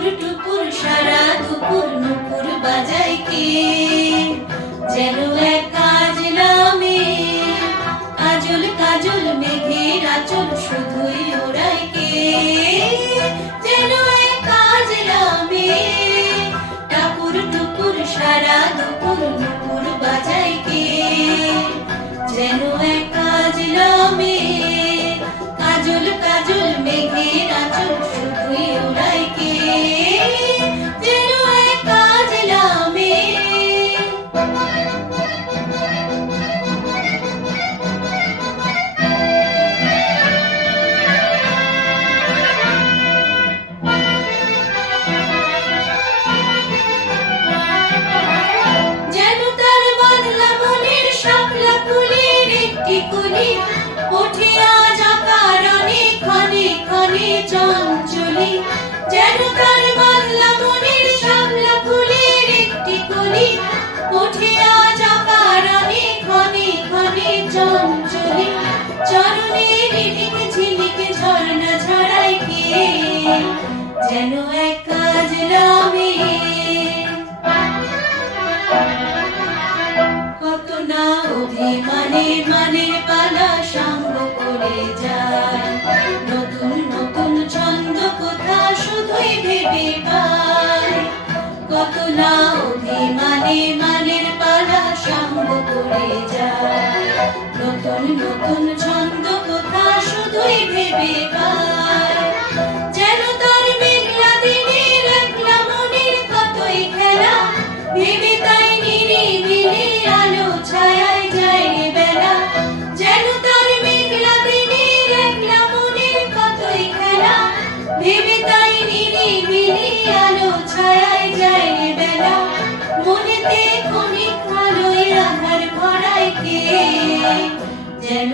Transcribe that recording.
টাপুর টুপুর সারা দুপুর নুপুর বাজায় কে, যেন এক কাজলা মেয়ে। কাজল কাজল মেঘের আঁচল শুধুই ওড়ায় কে, যেন এক কাজলা মেয়ে। টাপুর টুপুর সারা দুপুর নুপুর বাজায় কে, যেন এক কাজলা মেয়ে। কাজল কাজল মেঘের আঁচল শুধুই ওড়ায় কে, যেন এক কাজলা মেয়ে। যেন তার বাংলা মনের শাপলা ফুলের একটি কলি, ওঠে আজ অকারণে ক্ষণে ক্ষণে চঞ্চলি। যেন তার বাংলা মনের শাপলা ফুলের একটি কলি, ওঠে আজ অকারণে ক্ষণে ক্ষণে চঞ্চলি। চরণের রিটিক ঝিলিক ঝর্ণা ঝরায় কে, যেন এক কাজলা মেয়ে। কত না অভিমানে মানের পালা সাঙ্গ করে যায়, নতুন নতুন ছন্দ কথা শুধুই ভেবে পায়। কত না অভিমানে মানের পালা সাঙ্গ করে যায়, নতুন নতুন ছন্দ কথা শুধুই ভেবে পায়। যেন তার মেঘলা দিনের একলা মনের কতই খেলা, ভেবে তাই নিরিবিলি আলো ছায়ায় যায় রে বেলা। যেন তার মেঘলা দিনের একলা মনের কতই খেলা, ভেবে তাই নিরিবিলি আলো ছায়ায় যায় রে বেলা। মনেতে ক্ষণিক আলোয় আধার ভরায় কে, যেন